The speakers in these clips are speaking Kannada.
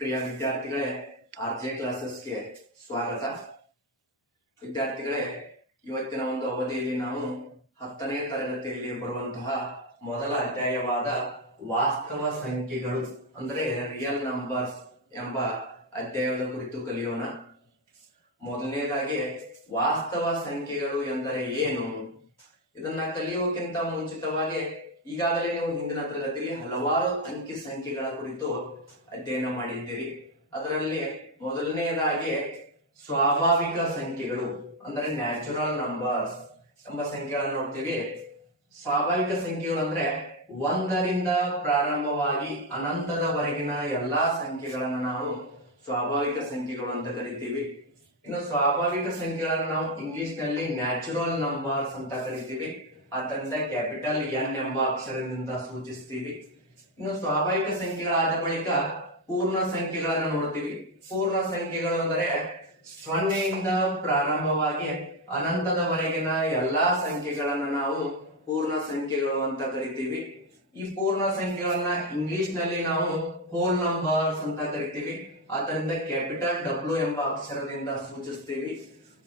ಪ್ರಿಯ ವಿದ್ಯಾರ್ಥಿಗಳೇ, RJ ಕ್ಲಾಸಸ್ಗೆ ಸ್ವಾಗತ. ವಿದ್ಯಾರ್ಥಿಗಳೇ, ಇವತ್ತಿನ ಒಂದು ಅವಧಿಯಲ್ಲಿ ನಾವು 10ನೇ ತರಗತಿಯಲ್ಲಿ ಬರುವಂತಹ ಮೊದಲ ಅಧ್ಯಾಯವಾದ ವಾಸ್ತವ ಸಂಖ್ಯೆಗಳು ಅಂದರೆ ರಿಯಲ್ ನಂಬರ್ಸ್ ಎಂಬ ಅಧ್ಯಾಯದ ಕುರಿತು ಕಲಿಯೋಣ. ಮೊದಲನೇದಾಗಿ ವಾಸ್ತವ ಸಂಖ್ಯೆಗಳು ಎಂದರೆ ಏನು? ಇದನ್ನ ಕಲಿಯೋಕ್ಕಿಂತ ಮುಂಚಿತವಾಗಿ ಈಗಾಗಲೇ ನೀವು ಹಿಂದಿನ ತರಗತಿಯಲ್ಲಿ ಹಲವಾರು ಅಂಕಿ ಸಂಖ್ಯೆಗಳ ಕುರಿತು ಅಧ್ಯಯನ ಮಾಡಿದ್ದೀರಿ. ಅದರಲ್ಲಿ ಮೊದಲನೆಯದಾಗಿ ಸ್ವಾಭಾವಿಕ ಸಂಖ್ಯೆಗಳು ಅಂದರೆ ನ್ಯಾಚುರಲ್ ನಂಬರ್ಸ್ ಎಂಬ ಸಂಖ್ಯೆಗಳನ್ನು ನೋಡ್ತೀವಿ. ಸ್ವಾಭಾವಿಕ ಸಂಖ್ಯೆಗಳು ಅಂದ್ರೆ ಒಂದರಿಂದ ಪ್ರಾರಂಭವಾಗಿ ಅನಂತದವರೆಗಿನ ಎಲ್ಲಾ ಸಂಖ್ಯೆಗಳನ್ನು ನಾವು ಸ್ವಾಭಾವಿಕ ಸಂಖ್ಯೆಗಳು ಅಂತ ಕರಿತೀವಿ. ಇನ್ನು ಸ್ವಾಭಾವಿಕ ಸಂಖ್ಯೆಗಳನ್ನು ನಾವು ಇಂಗ್ಲಿಷ್ ನಲ್ಲಿ ನ್ಯಾಚುರಲ್ ನಂಬರ್ಸ್ ಅಂತ ಕರಿತೀವಿ. ಆದ್ದರಿಂದ ಕ್ಯಾಪಿಟಲ್ N ಎಂಬ ಅಕ್ಷರದಿಂದ ಸೂಚಿಸ್ತೀವಿ. ಇನ್ನು ಸ್ವಾಭಾವಿಕ ಸಂಖ್ಯೆಗಳಾದ ಬಳಿಕ ಪೂರ್ಣ ಸಂಖ್ಯೆಗಳನ್ನು ನೋಡ್ತೀವಿ. ಪೂರ್ಣ ಸಂಖ್ಯೆಗಳು ಅಂದರೆ 0ಯಿಂದ ಪ್ರಾರಂಭವಾಗಿ ಅನಂತದವರೆಗಿನ ಎಲ್ಲಾ ಸಂಖ್ಯೆಗಳನ್ನು ನಾವು ಪೂರ್ಣ ಸಂಖ್ಯೆಗಳು ಅಂತ ಕರಿತೀವಿ. ಈ ಪೂರ್ಣ ಸಂಖ್ಯೆಗಳನ್ನ ಇಂಗ್ಲಿಷ್ ನಲ್ಲಿ ನಾವು ಹೋಲ್ ನಂಬರ್ಸ್ ಅಂತ ಕರಿತೀವಿ. ಆದ್ದರಿಂದ ಕ್ಯಾಪಿಟಲ್ W ಎಂಬ ಅಕ್ಷರದಿಂದ ಸೂಚಿಸ್ತೀವಿ.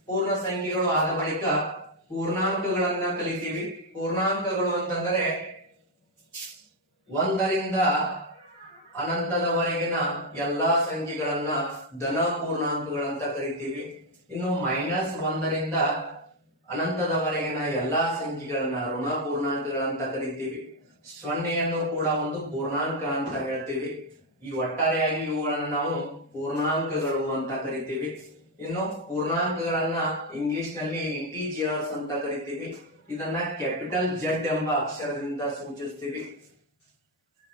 ಪೂರ್ಣ ಸಂಖ್ಯೆಗಳು ಆದ ಬಳಿಕ ಪೂರ್ಣಾಂಕಗಳನ್ನ ಕಲಿತೀವಿ. ಪೂರ್ಣಾಂಕಗಳು ಅಂತಂದರೆ 1ರಿಂದ ಅನಂತದವರೆಗಿನ ಎಲ್ಲಾ ಸಂಖ್ಯೆಗಳನ್ನ ಧನ ಪೂರ್ಣಾಂಕಗಳಂತ ಕರಿತೀವಿ. ಇನ್ನು -1ರಿಂದ ಅನಂತದವರೆಗಿನ ಎಲ್ಲಾ ಸಂಖ್ಯೆಗಳನ್ನ ಋಣ ಪೂರ್ಣಾಂಕಗಳಂತ ಕರಿತೀವಿ. 0ಯನ್ನು ಕೂಡ ಒಂದು ಪೂರ್ಣಾಂಕ ಅಂತ ಹೇಳ್ತೀವಿ. ಈ ಒಟ್ಟಾರೆಯಾಗಿ ಇವುಗಳನ್ನು ನಾವು ಪೂರ್ಣಾಂಕಗಳು ಅಂತ ಕರಿತೀವಿ. ಇನ್ನು ಪೂರ್ಣಾಂಕಗಳನ್ನ ಇಂಗ್ಲಿಷ್ ನಲ್ಲಿ ಇಂಟಿಜರ್ಸ್ ಅಂತ ಕರಿತೀವಿ. ಇದನ್ನ ಕ್ಯಾಪಿಟಲ್ Z ಎಂಬ ಅಕ್ಷರದಿಂದ ಸೂಚಿಸ್ತೀವಿ.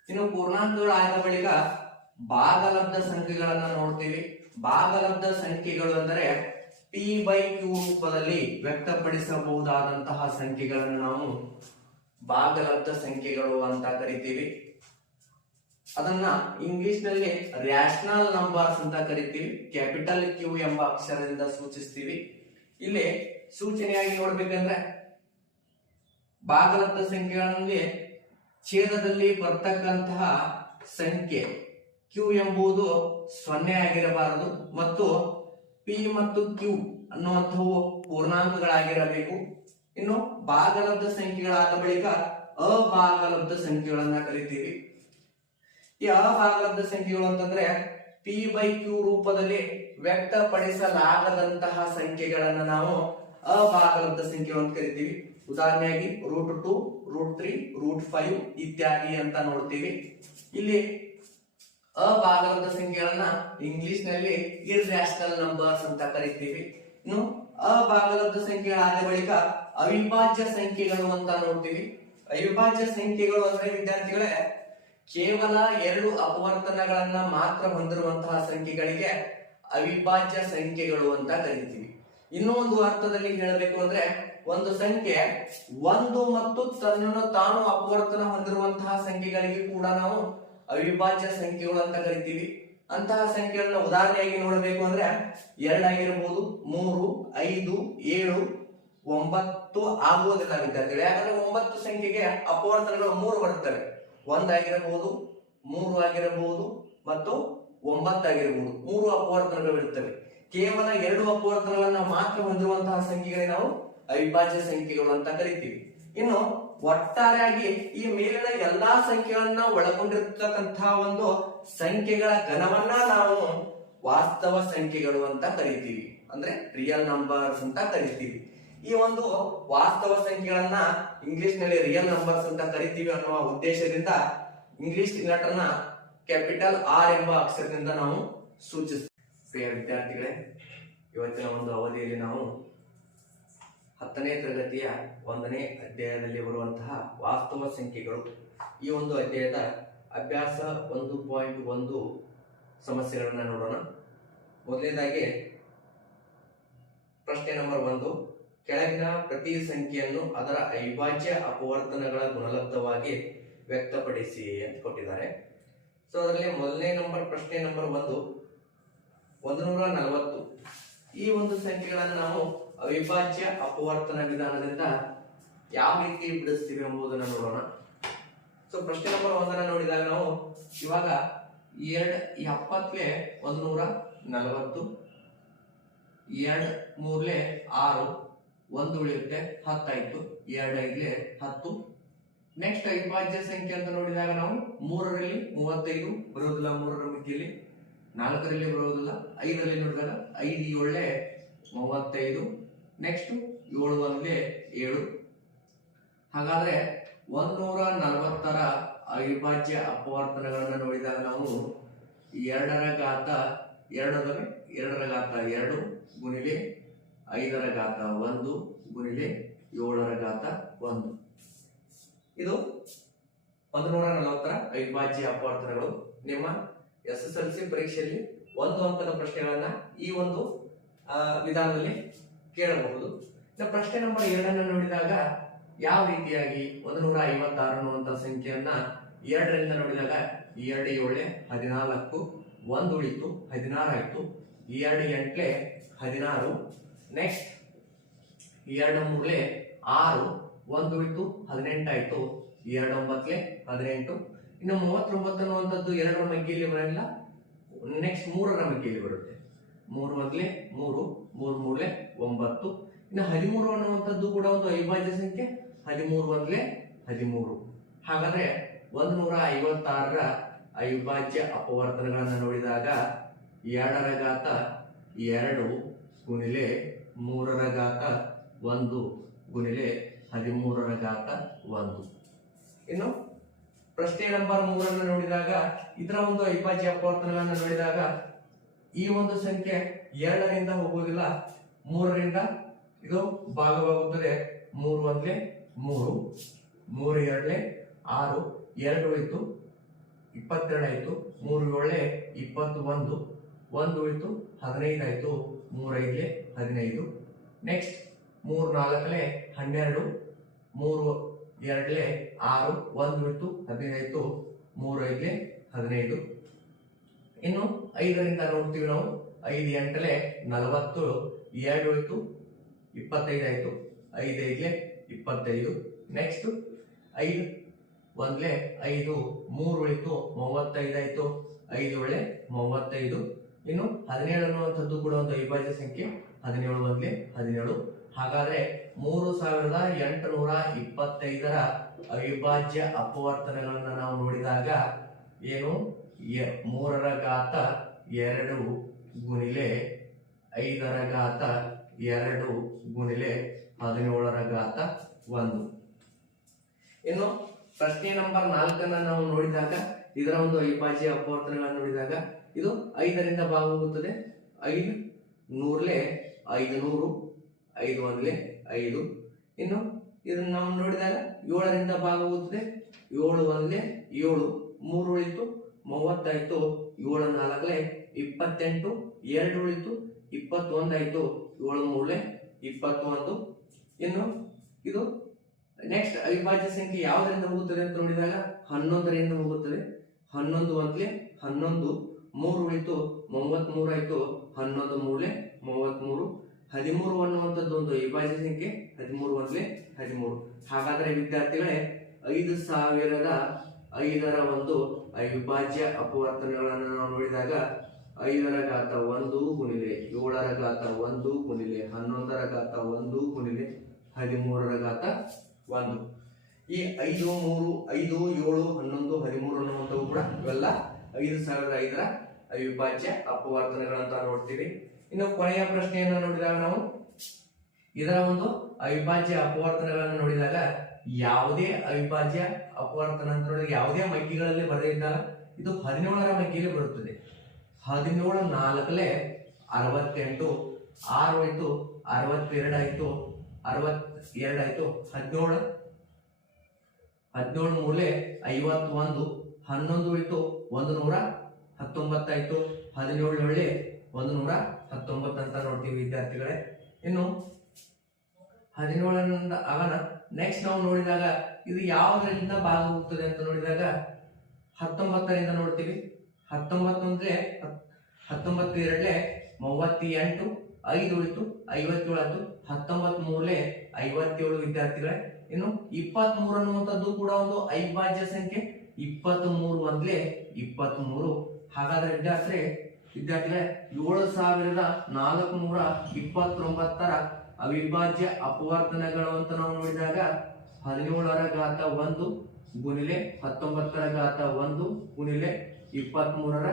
ಇನ್ನು ಪೂರ್ಣಾಂಕಗಳು ಆದ ಬಳಿಕ ಭಾಗಲಬ್ಧ ಸಂಖ್ಯೆಗಳನ್ನ ನೋಡ್ತೀವಿ. ಭಾಗಲಬ್ಧ ಸಂಖ್ಯೆಗಳು ಅಂದರೆ P/Q ರೂಪದಲ್ಲಿ ವ್ಯಕ್ತಪಡಿಸಬಹುದಾದಂತಹ ಸಂಖ್ಯೆಗಳನ್ನು ನಾವು ಭಾಗಲಬ್ಧ ಸಂಖ್ಯೆಗಳು ಅಂತ ಕರಿತೀವಿ. ಅದನ್ನ ಇಂಗ್ಲಿಷ್ ನಲ್ಲಿ ರ್ಯಾಷನಲ್ ನಂಬರ್ಸ್ ಅಂತ ಕರಿತೀವಿ. ಕ್ಯಾಪಿಟಲ್ Q ಎಂಬ ಅಕ್ಷರದಿಂದ ಸೂಚಿಸ್ತೀವಿ. ಇಲ್ಲಿ ಸೂಚನೆಯಾಗಿ ನೋಡ್ಬೇಕಂದ್ರೆ ಭಾಗಲಬ್ಧ ಸಂಖ್ಯೆಗಳಲ್ಲಿ ಛೇದದಲ್ಲಿ ಬರ್ತಕ್ಕಂತಹ ಸಂಖ್ಯೆ Q ಎಂಬುದು 0 ಆಗಿರಬಾರದು ಮತ್ತು P ಮತ್ತು Q ಅನ್ನುವಂಥವು ಪೂರ್ಣಾಂಕಗಳಾಗಿರಬೇಕು. ಇನ್ನು ಭಾಗಲಬ್ಧ ಸಂಖ್ಯೆಗಳಾದ ಬಳಿಕ ಅಭಾಗಲಬ್ಧ ಸಂಖ್ಯೆಗಳನ್ನ ಕರಿತೀವಿ. ಈ ಅಭಾಗಲಬ್ಧ ಸಂಖ್ಯೆಗಳು ಅಂತಂದ್ರೆ P/Q ರೂಪದಲ್ಲಿ ವ್ಯಕ್ತಪಡಿಸಲಾಗದಂತಹ ಸಂಖ್ಯೆಗಳನ್ನ ನಾವು ಅಭಾಗಲಬ್ಧ ಸಂಖ್ಯೆಗಳು ಅಂತ ಕರಿತೀವಿ. ಉದಾಹರಣೆಯಾಗಿ √2, √3, √5 ಇತ್ಯಾದಿ ಅಂತ ನೋಡ್ತೀವಿ. ಇಲ್ಲಿ ಅಭಾಗಲಬ್ಧ ಸಂಖ್ಯೆಗಳನ್ನ ಇಂಗ್ಲಿಷ್ ನಲ್ಲಿ ಇರ್ರ್ಯಾಷನಲ್ ನಂಬರ್ಸ್ ಅಂತ ಕರಿತೀವಿ. ಇನ್ನು ಅಭಾಗಲಬ್ಧ ಸಂಖ್ಯೆಗಳಾದ ಬಳಿಕ ಅವಿಭಾಜ್ಯ ಸಂಖ್ಯೆಗಳು ಅಂತ ನೋಡ್ತೀವಿ. ಅವಿಭಾಜ್ಯ ಸಂಖ್ಯೆಗಳು ಅಂದ್ರೆ ವಿದ್ಯಾರ್ಥಿಗಳೇ ಕೇವಲ 2 ಅಪವರ್ತನಗಳನ್ನ ಮಾತ್ರ ಹೊಂದಿರುವಂತಹ ಸಂಖ್ಯೆಗಳಿಗೆ ಅವಿಭಾಜ್ಯ ಸಂಖ್ಯೆಗಳು ಅಂತ ಕರಿತೀವಿ. ಇನ್ನೂ ಒಂದು ಅರ್ಥದಲ್ಲಿ ಹೇಳಬೇಕು ಅಂದ್ರೆ ಒಂದು ಸಂಖ್ಯೆ 1 ಮತ್ತು ತನ್ನನ್ನು ತಾನು ಅಪವರ್ತನ ಹೊಂದಿರುವಂತಹ ಸಂಖ್ಯೆಗಳಿಗೆ ಕೂಡ ನಾವು ಅವಿಭಾಜ್ಯ ಸಂಖ್ಯೆಗಳು ಅಂತ ಕರಿತೀವಿ. ಅಂತಹ ಸಂಖ್ಯೆಗಳನ್ನ ಉದಾಹರಣೆಯಾಗಿ ನೋಡಬೇಕು ಅಂದ್ರೆ 2 ಆಗಿರಬಹುದು, 3, 5, 7, 9 ಆಗುವುದಿಲ್ಲ ವಿದ್ಯಾರ್ಥಿಗಳು. ಯಾಕಂದ್ರೆ 9 ಸಂಖ್ಯೆಗೆ ಅಪವರ್ತನಗಳು 3 ಬರುತ್ತವೆ. 1 ಆಗಿರಬಹುದು, 3 ಆಗಿರಬಹುದು ಮತ್ತು 9 ಆಗಿರಬಹುದು. 3 ಅಪವರ್ತನಗಳು ಇರುತ್ತವೆ. ಕೇವಲ 2 ಅಪವರ್ತನಗಳನ್ನ ಮಾತ್ರ ಹೊಂದಿರುವಂತಹ ಸಂಖ್ಯೆಗಳಿಗೆ ನಾವು ಅವಿಭಾಜ್ಯ ಸಂಖ್ಯೆಗಳು ಅಂತ ಕರಿತೀವಿ. ಇನ್ನು ಒಟ್ಟಾರೆಯಾಗಿ ಈ ಮೇಲಿನ ಎಲ್ಲಾ ಸಂಖ್ಯೆಗಳನ್ನ ಒಳಗೊಂಡಿರ್ತಕ್ಕಂತಹ ಒಂದು ಸಂಖ್ಯೆಗಳ ಘನವನ್ನ ನಾವು ವಾಸ್ತವ ಸಂಖ್ಯೆಗಳು ಅಂತ ಕರಿತೀವಿ. ಅಂದ್ರೆ ರಿಯಲ್ ನಂಬರ್ಸ್ ಅಂತ ಕರಿತೀವಿ. ಈ ಒಂದು ವಾಸ್ತವ ಸಂಖ್ಯೆಗಳನ್ನ ಇಂಗ್ಲಿಷ್ ನಲ್ಲಿ ರಿಯಲ್ ನಂಬರ್ಸ್ ಅಂತ ಕರಿತೀವಿ ಅನ್ನುವ ಉದ್ದೇಶದಿಂದ ಇಂಗ್ಲಿಷ್ ಲೆಟರ್ ನ ಕ್ಯಾಪಿಟಲ್ R ಎಂಬ ಅಕ್ಷರದಿಂದ ನಾವು ಸೂಚಿಸ್ತೀವಿ. ವಿದ್ಯಾರ್ಥಿಗಳೇ, ಇವತ್ತಿನ ಒಂದು ಅವಧಿಯಲ್ಲಿ ನಾವು 10ನೇ ತರಗತಿಯ 1ನೇ ಅಧ್ಯಾಯದಲ್ಲಿ ಬರುವಂತಹ ವಾಸ್ತವ ಸಂಖ್ಯೆಗಳು ಈ ಒಂದು ಅಧ್ಯಾಯದ ಅಭ್ಯಾಸ 1.1 ಸಮಸ್ಯೆಗಳನ್ನ ನೋಡೋಣ. ಮೊದಲನೇದಾಗಿ ಪ್ರಶ್ನೆ ನಂಬರ್ 1, ಕೆಳಗಿನ ಪ್ರತಿ ಸಂಖ್ಯೆಯನ್ನು ಅದರ ಅವಿಭಾಜ್ಯ ಅಪವರ್ತನಗಳ ಗುಣಲಬ್ಧವಾಗಿ ವ್ಯಕ್ತಪಡಿಸಿ ಅಂತ ಕೊಟ್ಟಿದ್ದಾರೆ. ಸೊ ಅದರಲ್ಲಿ ಮೊದಲನೇ ಪ್ರಶ್ನೆ ನಂಬರ್ 140. ಈ ಒಂದು ಸಂಖ್ಯೆಗಳನ್ನು ನಾವು ಅವಿಭಾಜ್ಯ ಅಪವರ್ತನ ವಿಧಾನದಿಂದ ಯಾವ ರೀತಿ ಬಿಡಿಸ್ತೀವಿ ಎಂಬುದನ್ನು ನೋಡೋಣ. ಸೊ ಪ್ರಶ್ನೆ ನಂಬರ್ 1 ನೋಡಿದಾಗ ನಾವು ಇವಾಗ ಎಪ್ಪತ್ಲೆ 140, 2 ಮೂರ್ಲೆ 6, 1 ಉಳಿಯುತ್ತೆ 10 ಆಯ್ತು, 2 5ಲೆ 10. ನೆಕ್ಸ್ಟ್ ಅವಿಭಾಜ್ಯ ಸಂಖ್ಯೆ ಅಂತ ನೋಡಿದಾಗ ನಾವು 3ರಲ್ಲಿ 35 ಬರೋದಿಲ್ಲ, 3ರ ಮಿತಿಯಲ್ಲಿ 4ರಲ್ಲಿ ಬರೋದಿಲ್ಲ, 5ರಲ್ಲಿ ನೋಡಿದಾಗ 5 7ಲೆ 35, ನೆಕ್ಸ್ಟ್ 7 1ಲೆ 7. ಹಾಗಾದ್ರೆ 140ರ ಅವಿಭಾಜ್ಯ ಅಪವರ್ತನಗಳನ್ನ ನೋಡಿದಾಗ ನಾವು 2ರ ಘಾತ 2 ಗುಣಿಲೆ 5ರ ಘಾತ 1 ಗುಣಿಲೆ 7ರ ಘಾತ 1. ಇದು 140ರ ಅವಿಭಾಜ್ಯ ಅಪವರ್ತನಗಳು. ನಿಮ್ಮ SSLC ಪರೀಕ್ಷೆಯಲ್ಲಿ 1 ಅಂಕದ ಪ್ರಶ್ನೆಗಳನ್ನ ಈ ಒಂದು ವಿಧಾನದಲ್ಲಿ ಕೇಳಬಹುದು. ಪ್ರಶ್ನೆ ನಂಬರ್ 2 ನೋಡಿದಾಗ ಯಾವ ರೀತಿಯಾಗಿ 156 ಅನ್ನುವಂತ ಸಂಖ್ಯೆಯನ್ನ 2ರಿಂದ ನೋಡಿದಾಗ 2 7 14, 1 ಉಳಿತು 16 ಆಯ್ತು, 2 8 16, ನೆಕ್ಸ್ಟ್ 2 3 6, 1 ಉಳಿತು 18 ಆಯ್ತು, 2 9 18. ಇನ್ನು 39 ಅನ್ನುವಂಥದ್ದು 2ರ ಮಗ್ಗಿಯಲ್ಲಿ ಬರಲ್ಲ, ನೆಕ್ಸ್ಟ್ 3ರ ಮಗ್ಗಿಯಲ್ಲಿ ಬರುತ್ತೆ. 3 1 3, 3 3 9. ಇನ್ನು 13 ಅನ್ನುವಂಥದ್ದು ಕೂಡ ಒಂದು ಅವಿಭಾಜ್ಯ ಸಂಖ್ಯೆ, 13 1 13. ಹಾಗಾದ್ರೆ 156ರ ಅವಿಭಾಜ್ಯ ಅಪವರ್ತನಗಳನ್ನ ನೋಡಿದಾಗ 2ರ ಘಾತ 2 ಗುಣಿಲೆ 3ರ ಘಾತ 1 ಗುಣಿಲೆ 13ರ ಘಾತ 1. ಇನ್ನು ಪ್ರಶ್ನೆ ನಂಬರ್ 3 ನೋಡಿದಾಗ ಇದರ ಒಂದು ಅವಿಭಾಜ್ಯ ಅಪವರ್ತನಗಳನ್ನ ನೋಡಿದಾಗ ಈ ಒಂದು ಸಂಖ್ಯೆ 2ರಿಂದ ಹೋಗುವುದಿಲ್ಲ, 3ರಿಂದ ಇದು ಭಾಗವಾಗುತ್ತದೆ. 3 1 3, 3 2 6, 2 ಉಳಿತು 22 ಆಯ್ತು, 3 7 21, 1 ಉಳಿತು 15 ಆಯ್ತು, 3 5 15. ನೆಕ್ಸ್ಟ್ 3 4 12, 3 2 6, 1 ಉಳಿತು 15 ಆಯ್ತು, 3 5 15. ಇನ್ನು 5ರಿಂದ ನೋಡ್ತೀವಿ ನಾವು. 5 8 40, 2 ಉಳಿತು 25 ಆಯ್ತು, 5 5 25. ನೆಕ್ಸ್ಟ್ 5 1 5, 3 ಉಳಿತು 35 ಆಯ್ತು, 5 7 35. ಇನ್ನು 17 ಅನ್ನುವಂಥದ್ದು ಕೂಡ ಒಂದು ಅವಿಭಾಜ್ಯ ಸಂಖ್ಯೆ, 17 1 17. ಹಾಗಾದ್ರೆ 3825ರ ಅವಿಭಾಜ್ಯ ಅಪವರ್ತನಗಳನ್ನ ನಾವು ನೋಡಿದಾಗ ಏನು 3ರ ಘಾತ 2 ಗುಣಿಲೆ 5ರ ಘಾತ 2 ಗುಣಿಲೆ 17ರ ಘಾತ 1. ಇನ್ನು ಪ್ರಶ್ನೆ ನಂಬರ್ 4 ನಾವು ನೋಡಿದಾಗ ಇದರ ಒಂದು ಅವಿಭಾಜ್ಯ ಅಪವರ್ತನಗಳನ್ನು ನೋಡಿದಾಗ ಇದು 5ರಿಂದ ಭಾಗವಾಗುತ್ತದೆ. 5 100 500, 5 1 5. ಇನ್ನು ಇದನ್ನು ನಾವು ನೋಡಿದಾಗ 7ರಿಂದ ಭಾಗವಾಗುತ್ತದೆ. 7 1 7, 3 ಉಳಿತು 30 ಆಯ್ತು, 7 4 28, 2 ಉಳಿತು 21 ಆಯ್ತು, 7 3 21. ಇನ್ನು ಇದು ನೆಕ್ಸ್ಟ್ ಅವಿಭಾಜ್ಯ ಸಂಖ್ಯೆ ಯಾವುದರಿಂದ ಹೋಗುತ್ತದೆ ಅಂತ ನೋಡಿದಾಗ 11ರಿಂದ ಹೋಗುತ್ತದೆ. 11 1 11, 3 ಉಳಿತು 33 ಆಯ್ತು, 11 3 33. 13 ಅನ್ನುವಂಥದ್ದು ಒಂದು ಅವಿಭಾಜ್ಯ ಸಂಖ್ಯೆ, 13 1 13. ಹಾಗಾದ್ರೆ ವಿದ್ಯಾರ್ಥಿಗಳೇ 5005ರ ಒಂದು ಅವಿಭಾಜ್ಯ ಅಪವರ್ತನಗಳನ್ನು ನಾವು ನೋಡಿದಾಗ 5ರ ಘಾತ 1 ಗುಣಿಲೆ 7ರ ಘಾತ 1 ಗುಣಿಲೆ 11ರ ಘಾತ 1 ಗುಣಿಲೆ 13ರ ಘಾತ 1. ಈ 5 3 5 7 11 13 ಅನ್ನುವಂಥವು ಕೂಡ ಇವೆಲ್ಲ 5005ರ ಅವಿಭಾಜ್ಯ ಅಪವರ್ತನಗಳಂತ ನೋಡ್ತೀವಿ. ಇನ್ನು ಕೊನೆಯ ಪ್ರಶ್ನೆಯನ್ನು ನೋಡಿದಾಗ ನಾವು ಇದರ ಒಂದು ಅವಿಭಾಜ್ಯ ಅಪವರ್ತನಗಳನ್ನು ನೋಡಿದಾಗ ಯಾವುದೇ ಅವಿಭಾಜ್ಯ ಅಪವರ್ತನ ಅಂತ ನೋಡಿದಾಗ ಯಾವುದೇ ಮಗ್ಗಿಗಳಲ್ಲಿ ಬರದೇ ಇದ್ದಾಗ ಇದು 17ರ ಮಗ್ಗಿಯಲ್ಲಿ ಬರುತ್ತದೆ. 17 4 68, 6 ಉಳಿತು 62 ಆಯ್ತು, 62 ಆಯ್ತು, 17 3 51, 11 ಉಳಿತು 119 ಆಯ್ತು, 17 119 ಅಂತ ನೋಡ್ತೀವಿ ವಿದ್ಯಾರ್ಥಿಗಳೇ. ಇನ್ನು 17ರಿಂದ ಆಗನ ನೆಕ್ಸ್ಟ್ ನಾವು ನೋಡಿದಾಗ ಇದು ಯಾವುದರಿಂದ ಭಾಗವಾಗುತ್ತದೆ ಅಂತ ನೋಡಿದಾಗ 19ರಿಂದ ನೋಡ್ತೀವಿ. 19 ಅಂದ್ರೆ 19 2 38, 5 ಉಳಿತು 57 ಆಯ್ತು, 19 3 57 ವಿದ್ಯಾರ್ಥಿಗಳೇ. ಇನ್ನು 23 ಅನ್ನುವಂಥದ್ದು ಕೂಡ ಒಂದು ಅವಿಭಾಜ್ಯ ಸಂಖ್ಯೆ. 23 1 23, ಹಾಗಾದ್ರೆ ವಿದ್ಯಾರ್ಥಿಗಳೇ 7429 ಅವಿಭಾಜ್ಯ ಅಪವರ್ತನಗಳು ಅಂತ ನಾವು ನೋಡಿದಾಗ 17 ಘಾತ 1 ಗುಣಿಲೆ 19 ಘಾತ 1 ಗುಣಿಲೆ 23